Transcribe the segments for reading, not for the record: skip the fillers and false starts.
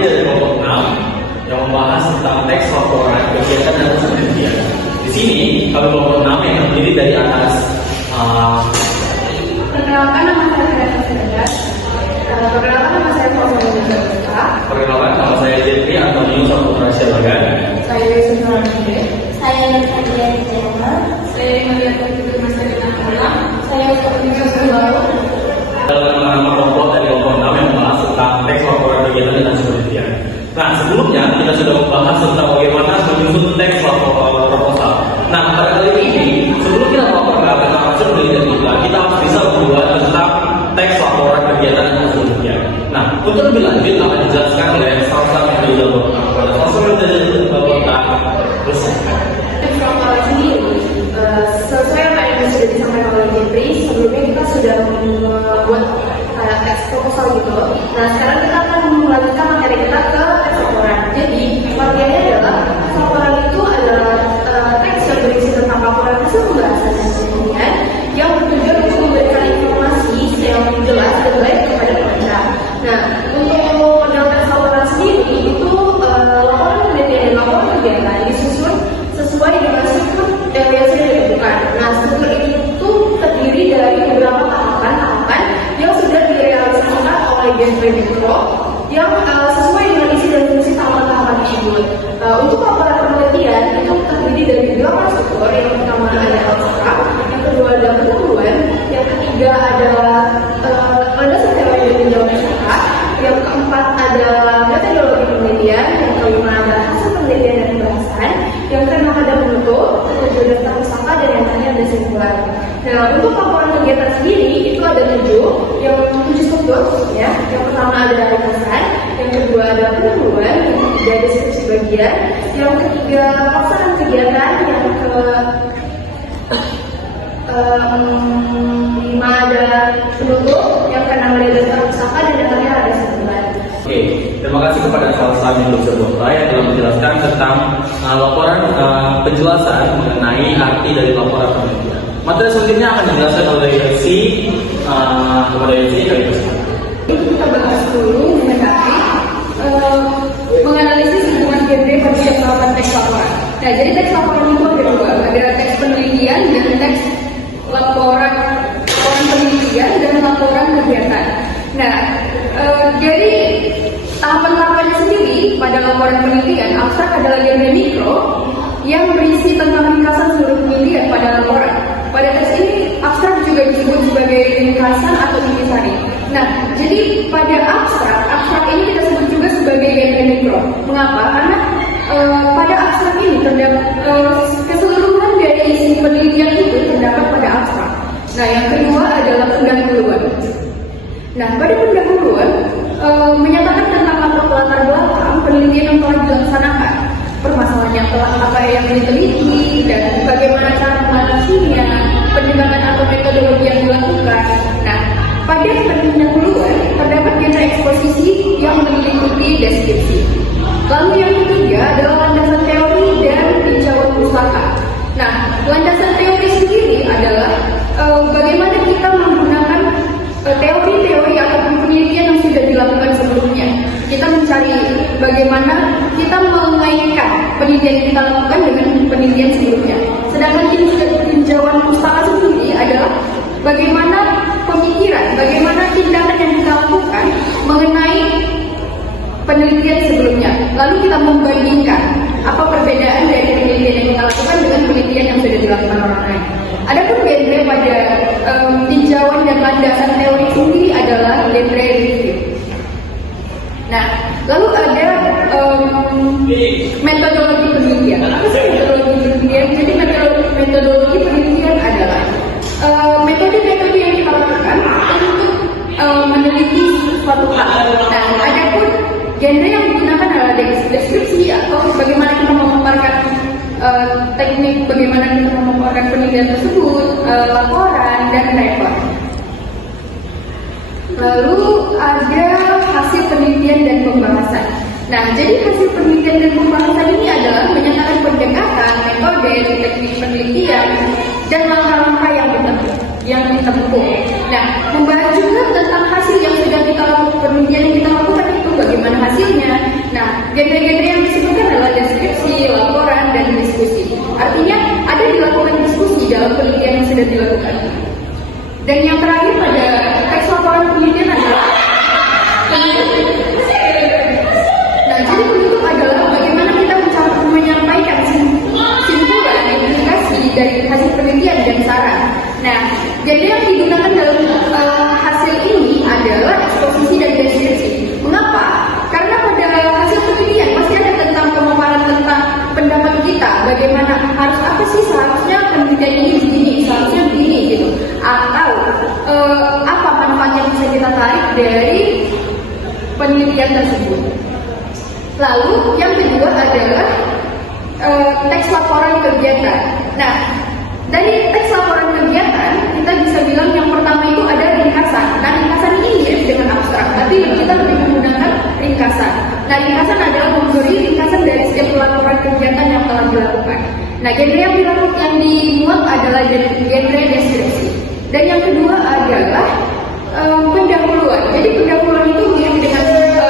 lagi dari kelompok 6 yang membahas tentang teks laporan kegiatan dan penelitian. Di sini kami kelompok 6 yang terdiri dari atas perkenalkan nama saya Ferdinand Firdaus. Perkenalkan nama saya Fauzan Nurul. Perkenalkan nama saya Jeffrey Antonio Saputra Sialagan. Saya Yusuf Nurul. Saya Nadia Jema. Saya Maria Putri Masalina Alam. Saya Fatima Sembau. Dalam nama kelompok dari kelompok 6 yang membahas tentang teks laporan kegiatan dan penelitian. Nah, sebelumnya kita sudah membahas tentang bagaimana menyusun teks laporan proposal. Nah, pada kali ini sebelum kita melakukan tentang hasil penelitian kita harus bisa membuat tentang teks laporan kegiatan dan penelitian. Nah, untuk lebih lanjut akan dijelaskan oleh salah yang dari Bapak. Pada salah yang dari Bapak, terus sesuai apa yang sudah disampaikan oleh Jeffrey, sebelumnya kita sudah membuat teks proposal gitu. Nah, sekarang kita akan melanjutkan materi kita ke teks laporan. Jadi, materinya adalah teks laporan itu adalah teks yang berisi tentang laporan hasil pembahasan dan penelitian yang bertujuan untuk memberikan informasi yang jelas dan baik kepada pemerintah. Nah, untuk model teks laporan sendiri itu laporan penelitian dan laporan kegiatan disusun sesuai dengan struktur yang sudah ditentukan. Nah, struktur ini itu terdiri dari beberapa tahapan yang sudah direalisasikan oleh Jeffrey Mikro yang sesuai dengan isi dan fungsi tahapan-tahapan tersebut. Untuk laporan penelitian itu terdiri dari 8 struktur. Yang pertama ada abstrak, yang kedua ada pendahuluan, yang ketiga adalah landasan teori dan tinjauan masyarakat, yang keempat ada metodologi penelitian, yang kelima ada hasil penelitian dan pembahasan, yang keenam ada penutup, ketujuh daftar pustaka, dan yang terakhir ada kesimpulan. Nah, untuk laporan kegiatan sendiri itu ada 7 struktur ya. Yang pertama ada ringkasan, yang kedua ada pendahuluan, yang ketiga ada deskripsi bagian, yang ketiga pelaksanaan kegiatan, yang kelima ada penutup, yang keenam ada daftar pustaka, dan yang terakhir ada kesimpulan. Oke, terima kasih kepada salah yang telah menjelaskan tentang laporan penjelasan mengenai arti dari laporan penelitian. Materi selanjutnya akan dijelaskan oleh Yesi. Kepada Yesi, kami persilakan. Kita bahas dulu menganalisis hubungan genre pada setiap tahapan teks laporan. Nah, jadi teks laporan itu ada dua, ada teks penelitian dan teks laporan penelitian dan laporan kegiatan. Nah, dari tahapan-tahapannya sendiri pada laporan penelitian, abstrak adalah genre mikro yang berisi tentang ringkasan seluruh penelitian pada laporan. Pada teks ini, abstrak juga disebut sebagai ringkasan atau intisari. Nah, jadi pada abstrak ini kita sebut juga sebagai genre mikro. Mengapa? Karena pada abstrak ini terdapat keseluruhan dari isi penelitian itu terdapat pada abstrak. Nah, yang kedua adalah pendahuluan. Nah, pada pendahuluan menyatakan tentang latar belakang penelitian yang telah dilaksanakan, permasalahan yang telah yang diteliti, dan bagaimana cara mengatasinya, pendekatan atau metodologi yang dilakukan. Nah, pada pendahuluan terdapat genre eksposisi yang meliputi deskripsi. Lalu yang ketiga adalah landasan teori dan tinjauan pustaka. Nah, landasan teori sendiri adalah bagaimana kita menggunakan teori-teori ataupun penelitian yang sudah dilakukan sebelumnya. Kita mencari bagaimana kita mengaitkan penelitian yang kita lakukan dengan penelitian sebelumnya. Sedangkan tinjauan pustaka sendiri adalah bagaimana pemikiran, bagaimana tindakan yang kita lakukan mengenai penelitian sebelumnya. Lalu kita membandingkan apa perbedaan dari penelitian yang kita lakukan dengan penelitian yang sudah dilakukan orang lain. Adapun genre pada tinjauan dan landasan teori sendiri adalah genre review. Nah, lalu ada metodologi penelitian. Apa sih metodologi penelitian? Jadi metodologi penelitian adalah metode-metode yang kita lakukan untuk meneliti suatu hal. Nah, adapun genre yang digunakan adalah deskripsi atau bagaimana kita memaparkan teknik bagaimana kita memaparkan penelitian tersebut, laporan, dan report. Lalu ada hasil penelitian dan pembahasan. Nah, jadi hasil penelitian dan pembahasan ini adalah menyatakan pendekatan, metode, teknik penelitian, dan langkah-langkah yang ditempuh. Nah, membahas juga tentang hasil yang sudah kita lakukan, penelitian yang kita lakukan itu bagaimana hasilnya, dari penelitian tersebut. Lalu yang kedua adalah teks laporan kegiatan. Nah, dari teks laporan kegiatan kita bisa bilang yang pertama itu ada ringkasan. Nah, ringkasan ini mirip dengan abstrak, tapi kita lebih menggunakan ringkasan. Nah, ringkasan adalah memberi ringkasan dari setiap laporan kegiatan yang telah dilakukan. Nah, genre yang dimuat adalah genre deskripsi. Dan yang kedua adalah pendahuluan. Jadi pendahuluan itu mirip dengan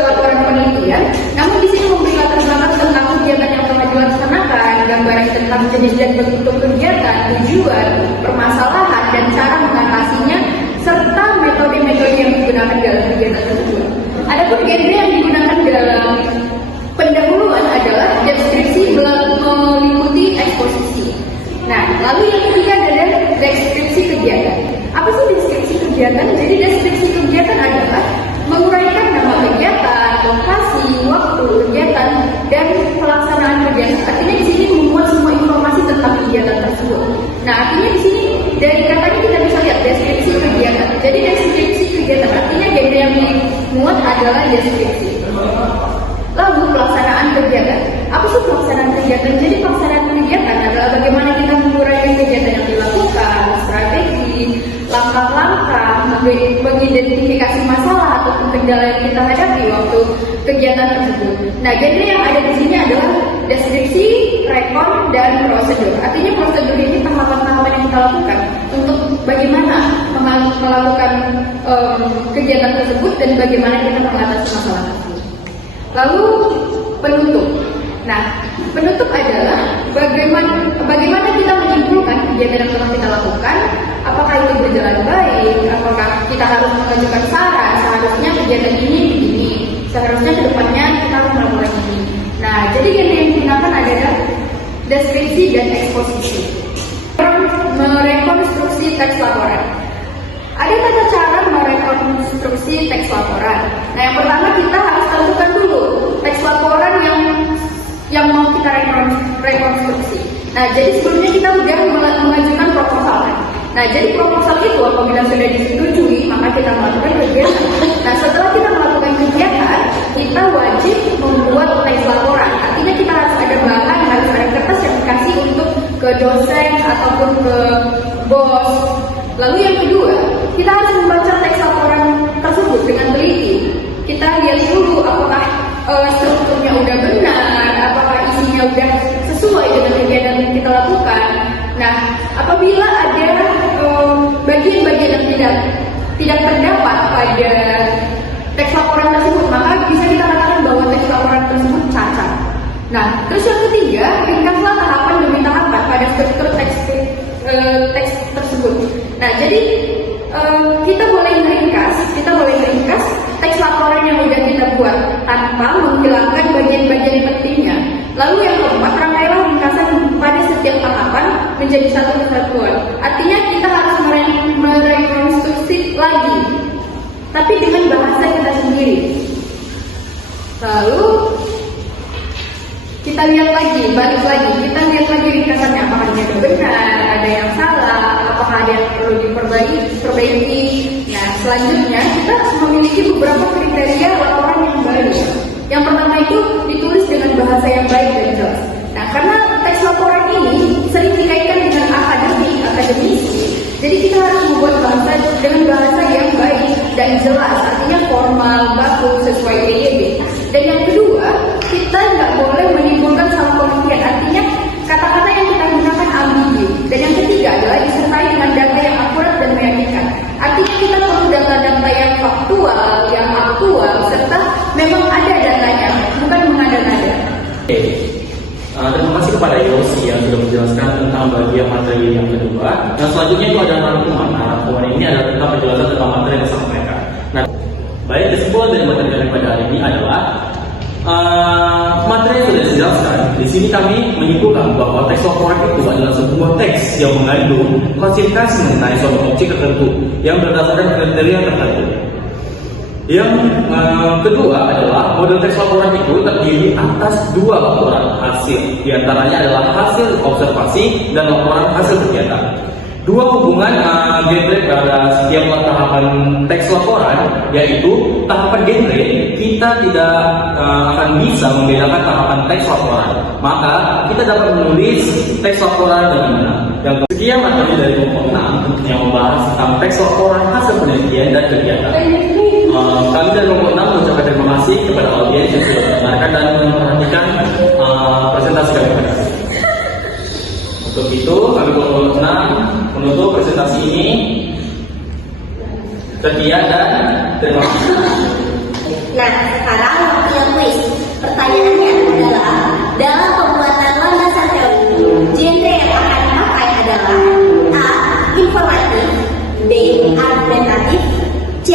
laporan penelitian, namun di sini memberi latar belakang tentang kegiatan yang telah dilaksanakan, gambaran tentang jenis dan bentuk kegiatan, tujuan, permasalahan, dan cara mengatasinya, serta metode-metode yang digunakan dalam kegiatan tersebut. Adapun genre yang digunakan dalam pendahuluan adalah deskripsi meliputi eksposisi. Nah, lalu yang ketiga adalah deskripsi kegiatan. Apa sih deskripsi kegiatan? Jadi deskripsi kegiatan adalah menguraikan nama kegiatan, lokasi, waktu kegiatan, dan pelaksanaan kegiatan. Artinya di sini memuat semua informasi tentang kegiatan tersebut. Nah, artinya di sini dari katanya kita bisa lihat deskripsi kegiatan. Jadi deskripsi kegiatan artinya genre yang dimuat adalah deskripsi. Lalu pelaksanaan kegiatan. Apa sih pelaksanaan kegiatan? Jadi pelaksanaan kegiatan adalah bagaimana kita menguraikan kegiatan yang dilakukan, strategi, langkah-langkah, mengidentifikasi masalah ataupun kendala yang kita hadapi waktu kegiatan tersebut. Nah, genre yang ada di sini adalah deskripsi, rekon, dan prosedur. Artinya prosedur ini tahapan-tahapan yang kita lakukan untuk bagaimana melakukan kegiatan tersebut dan bagaimana kita mengatasi masalah tersebut. Lalu penutup. Nah, penutup adalah bagaimana kita menyimpulkan kegiatan yang telah kita lakukan. Apakah itu berjalan baik? Apakah kita harus mengajukan saran? Seharusnya kegiatan ini begini. Seharusnya kedepannya kita harus melakukan ini. Nah, jadi genre yang digunakan adalah deskripsi dan eksposisi. Merekonstruksi teks laporan. Ada tata cara merekonstruksi teks laporan. Nah, yang pertama kita harus tentukan dulu teks laporan yang mau kita rekonstruksi. Nah, jadi sebelumnya kita sudah mengajukan proposal. Nah, jadi proposal itu apabila sudah disetujui, maka kita melakukan kegiatan. Nah, setelah kita melakukan kegiatan, kita wajib membuat teks laporan. Artinya kita harus ada bahan, harus ada kertas yang dikasih untuk ke dosen ataupun ke bos. Lalu yang kedua, kita harus membaca teks laporan tersebut dengan teliti. Kita lihat dulu apakah strukturnya udah benar, apakah isinya udah sesuai dengan kegiatan yang kita lakukan. Nah, apabila ada bagian-bagian yang tidak terdapat pada teks laporan tersebut, maka bisa kita katakan bahwa teks laporan tersebut cacat. Nah, terus yang ketiga, ringkaslah tahapan demi tahapan pada struktur teks tersebut. Nah, jadi kita boleh meringkas teks laporan yang sudah kita buat tanpa menghilangkan bagian-bagian pentingnya. Lalu yang keempat, rangkailah ringkasan pada setiap tahapan menjadi satu kesatuan. Artinya kita harus merekonstruksi lagi, tapi dengan bahasa kita sendiri. Lalu kita lihat lagi, balik lagi, kita lihat lagi ringkasannya, apakah dia benar, ada yang salah, apakah ada yang perlu diperbaiki. Nah, selanjutnya kita memiliki beberapa kriteria laporan yang baru. Yang pertama itu ditulis dengan bahasa yang baik dan jelas. Nah, karena teks laporan ini sering dikaitkan dengan akademisi, jadi kita harus membuat bahasa dengan bahasa yang baik dan jelas, artinya formal, baku, sesuai EYB. Dan yang kedua, kita nggak boleh menimbulkan salah pengertian, artinya kata-kata yang kita gunakan ambigu. Dan yang ketiga adalah disertai dengan data yang akurat dan meyakinkan. Artinya kita perlu data-data yang faktual, yang aktual, serta memang ada datanya, bukan mengada-ngada. Terima kasih kepada Yosi yang sudah menjelaskan tentang bagian materi yang kedua. Dan selanjutnya itu ada rangkuman. Rangkuman ini adalah tentang penjelasan tentang materi yang disampaikan. Nah, baik, kesimpulan dari materi kami pada hari ini adalah materi yang sudah dijelaskan. Di sini kami menyimpulkan bahwa teks laporan itu adalah sebuah teks yang mengandung klasifikasi mengenai suatu objek tertentu yang berdasarkan kriteria tertentu. Yang kedua adalah model teks laporan itu terdiri atas dua laporan hasil. Di antaranya adalah hasil observasi dan laporan hasil kegiatan. dua hubungan genre pada setiap tahapan teks laporan, yaitu tahapan genre kita tidak akan bisa membedakan tahapan teks laporan, maka kita dapat menulis teks laporan dengan benar. Yang sekian materi dari kelompok 6 yang membahas tentang teks laporan, hasil penelitian dan kegiatan. Kami dari kelompok 6 mengucapkan terima kasih kepada audiens yang sudah mendengarkan dan memperhatikan presentasi kami pada hari ini. Untuk itu, kami kelompok 6 menutup presentasi ini. Sekian dan terima kasih. Nah, sekarang waktunya kuis. Pertanyaannya adalah, dalam pembuatan landasan teori, genre yang akan dipakai adalah A. Informatif, B. Argumentatif, C.